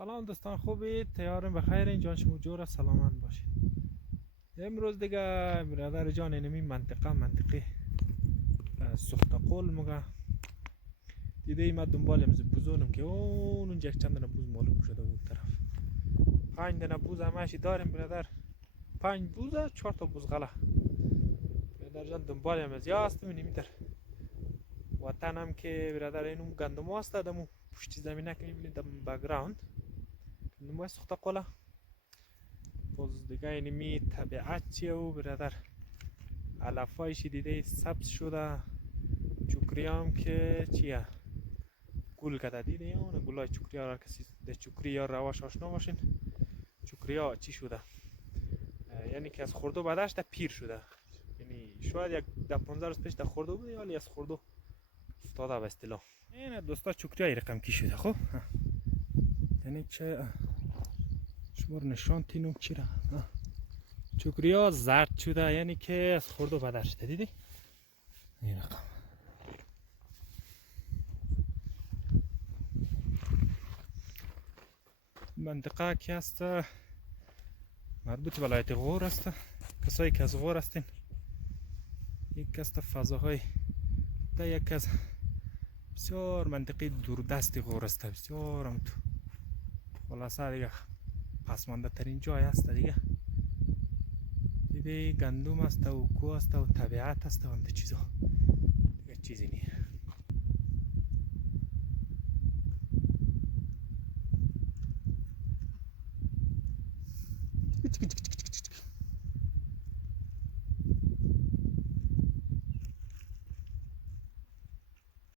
سلام دوستان خوبید؟ تیارم بخیر این جان شما جور سلامت باشید. امروز دیگه برادر جان اینمی منطقه سخت قول مگه دیده ای من دنبال امز بوزونم که اونجا یک چند دنه بوز معلوم شده اون طرف 5 دنه بوز همشی داریم برادر. 5 بوزه 4 تا بوز غله برادر جان دنبال امز یا هستم اینمی در وطنم که برادر اینم گندم هست دمو پشت زمینه که میبینید دم بگراوند گندم هست سخت قوله باز دیگه اینمی طبیعت چیه و برادر علفایشی دیده سبز شده چکری هم که چیه گل کده دیده یا نه گلای چکری ها را کسی ده چکری ها رواش آشنا باشین چکری ها چی شده یعنی که از خوردو بعدش ده پیر شده یعنی شاید یک ده 15 روز پیش ده خورده بوده ولی از خوردو افتاده به اصطلاح این دوستا چکری های رقم کی شده خب یعنی چه شما رو نشان تینم چی را چکری ها زرد شده یعنی که از خوردو بدر شده دیدی این رقم منطقه که هست مربوط به ولایت غور است. کسایی که از غور هستین یک از فضاهای ده یک از بسیار منطقه دوردست غور است بسیار هم تو خلاصه دیگه پسمانده ترین جای است دیگه دیگه گندم است و کو است و طبیعت است و همده چیزا دیگه چیزی نیست.